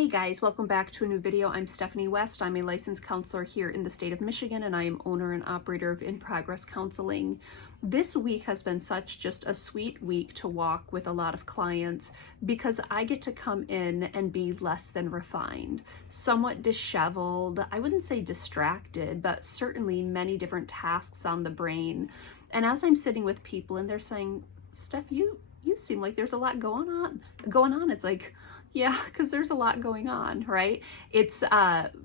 Hey guys, welcome back to a new video. I'm Stephanie West. I'm a licensed counselor here in the state of Michigan, and I am owner and operator of In Progress Counseling. This week has been just a sweet week to walk with a lot of clients because I get to come in and be less than refined, somewhat disheveled. I wouldn't say distracted, but certainly many different tasks on the brain. And as I'm sitting with people and they're saying, Steph, you seem like there's a lot going on. It's like, yeah, because there's a lot going on, right? It's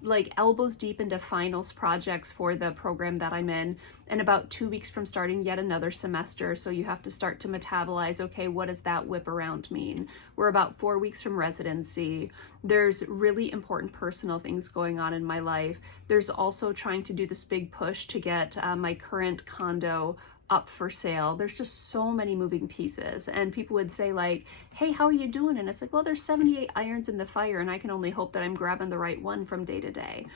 like elbows deep into finals projects for the program that I'm in, and about 2 weeks from starting yet another semester. So you have to start to metabolize, okay, what does that whip around mean? We're about 4 weeks from residency. There's really important personal things going on in my life. There's also trying to do this big push to get my current condo up for sale. There's just so many moving pieces, and people would say like, hey, how are you doing? And it's like, well, there's 78 irons in the fire, and I can only hope that I'm grabbing the right one from day to day.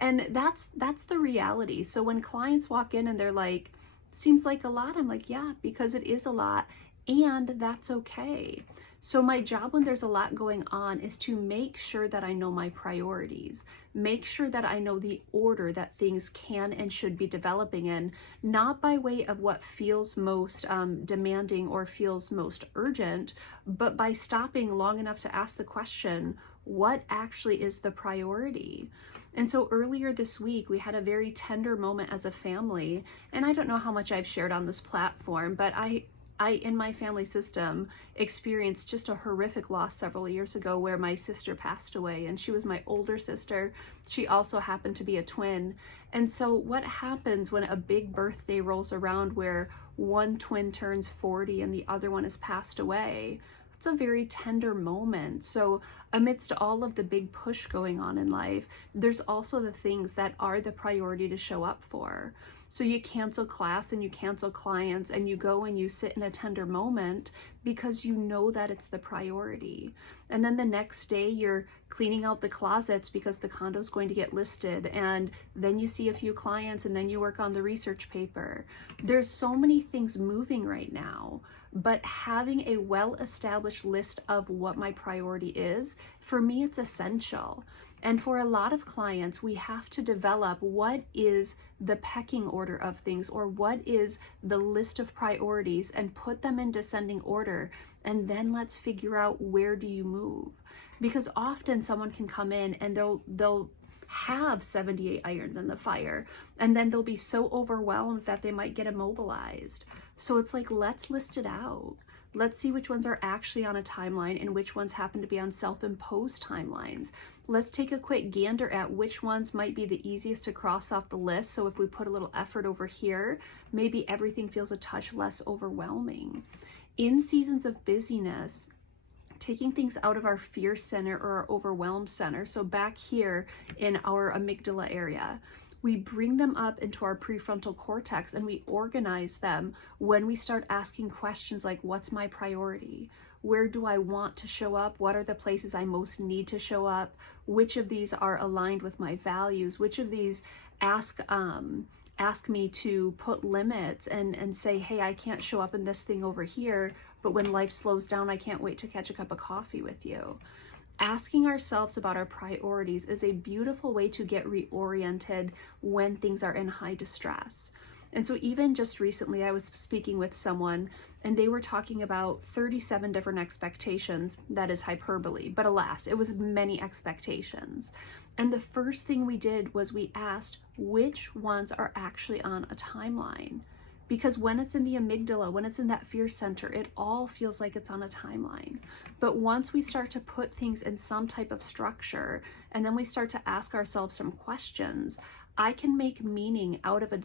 And that's the reality. So when clients walk in and they're like, seems like a lot, I'm like, yeah, because it is a lot, and that's okay. So my job when there's a lot going on is to make sure that I know my priorities, make sure that I know the order that things can and should be developing in, not by way of what feels most demanding or feels most urgent, but by stopping long enough to ask the question, what actually is the priority? And so earlier this week, we had a very tender moment as a family, and I don't know how much I've shared on this platform, but I in my family system experienced just a horrific loss several years ago where my sister passed away, and she was my older sister. She also happened to be a twin. And so what happens when a big birthday rolls around where one twin turns 40 and the other one has passed away? It's a very tender moment. So amidst all of the big push going on in life, there's also the things that are the priority to show up for. So you cancel class and you cancel clients and you go and you sit in a tender moment because you know that it's the priority. And then the next day you're cleaning out the closets because the condo is going to get listed, and then you see a few clients and then you work on the research paper. There's so many things moving right now, but having a well-established list of what my priority is, for me, it's essential. And for a lot of clients, we have to develop what is the pecking order of things, or what is the list of priorities, and put them in descending order. And then let's figure out, where do you move? Because often someone can come in and they'll have 78 irons in the fire, and then they'll be so overwhelmed that they might get immobilized. So it's like, let's list it out. Let's see which ones are actually on a timeline and which ones happen to be on self-imposed timelines. Let's take a quick gander at which ones might be the easiest to cross off the list. So if we put a little effort over here, maybe everything feels a touch less overwhelming. In seasons of busyness, taking things out of our fear center or our overwhelm center, so back here in our amygdala area, we bring them up into our prefrontal cortex and we organize them when we start asking questions like, what's my priority? Where do I want to show up? What are the places I most need to show up? Which of these are aligned with my values? Which of these ask me to put limits and say, hey, I can't show up in this thing over here, but when life slows down, I can't wait to catch a cup of coffee with you. Asking ourselves about our priorities is a beautiful way to get reoriented when things are in high distress. And so even just recently, I was speaking with someone and they were talking about 37 different expectations. That is hyperbole, but alas, it was many expectations. And the first thing we did was we asked which ones are actually on a timeline. Because when it's in the amygdala, when it's in that fear center, it all feels like it's on a timeline. But once we start to put things in some type of structure, and then we start to ask ourselves some questions, I can make meaning out of a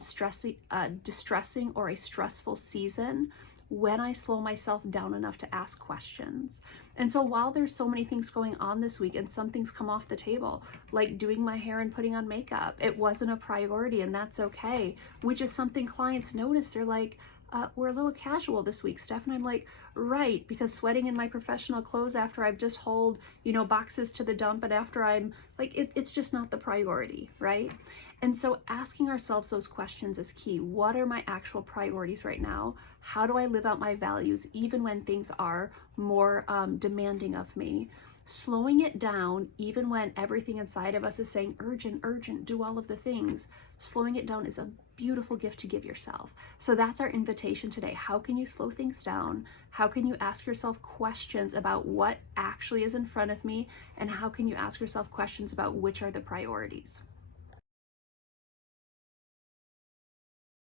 distressing or a stressful season when I slow myself down enough to ask questions. And so while there's so many things going on this week and some things come off the table, like doing my hair and putting on makeup, it wasn't a priority, and that's okay, which is something clients notice. They're like, we're a little casual this week, Steph. And I'm like, right, because sweating in my professional clothes after I've just hauled, boxes to the dump, and after I'm like, it's just not the priority, right? And so asking ourselves those questions is key. What are my actual priorities right now? How do I live out my values even when things are more demanding of me? slowing it down, even when everything inside of us is saying urgent, urgent, do all of the things, slowing it down is a beautiful gift to give yourself. So that's our invitation today. How can you slow things down? How can you ask yourself questions about what actually is in front of me? And how can you ask yourself questions about which are the priorities?